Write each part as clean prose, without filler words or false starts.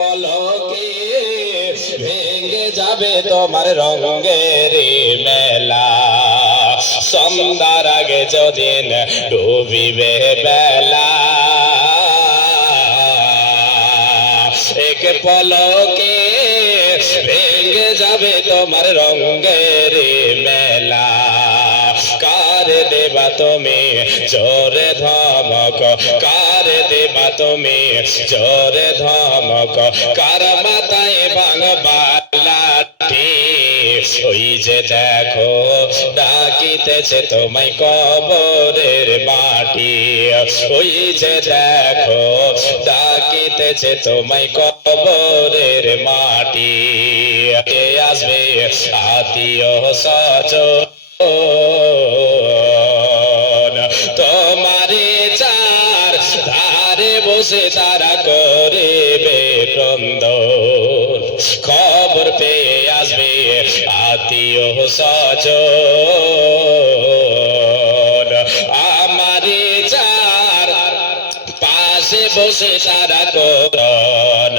পলকে ভেঙে যাবে তোমার রঙের মেলা, সন্ধ্যার আগে যদিন ডুবিবে বেলা, এক পলকে ভেঙে যাবে তোমার রঙের মেলা। কার দেবা তুমি জোরে ধমক, কার দেবা তুমি জোরে ধমক, কার মাথায় ভাঙবা লাঠি, ওই যে দেখো ডাকিতেছে তোমায় কবরের মাটি, ওই যে দেখো ডাকিতেছে তোমায় কবরের মাটি। কে আসবে আত্মীয় স্বজন তোমারে চার ধারে বসে তারা করিবে ক্রন্দন, খবর পেয়ে আসবে আত্মীয় স্বজন আমারে চার পাশে বসে তারা করন,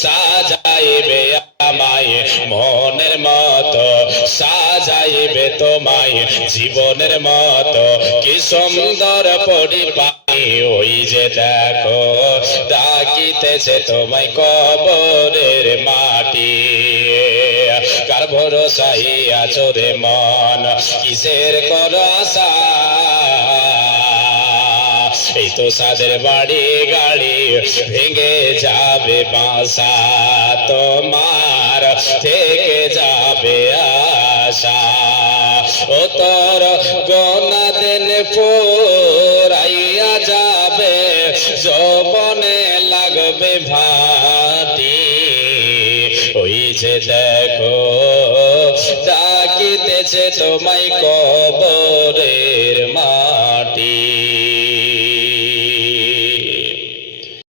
সাজাইবে আমায় মনের মতো, সাজাইবে তোমায় জীবনের মতো, কি সুন্দর পরিপাটি, ওই যে দেখো ডাকিতেছে তোমায় কবরের মাটি। কার ভরসায় আছো রে মন, কিসের করো আশা, এই তো সাদের বাড়ি গাড়ি ভেঙে যাবে বাসা, তোমার থেকে যাবে আশা, ও তোর গোনা দিন পুরাইয়া যাবে, যৌবনে লাগবে ভাটি, ওই যে দেখো ডাকিতেছে তোমায় কবরের মাটি।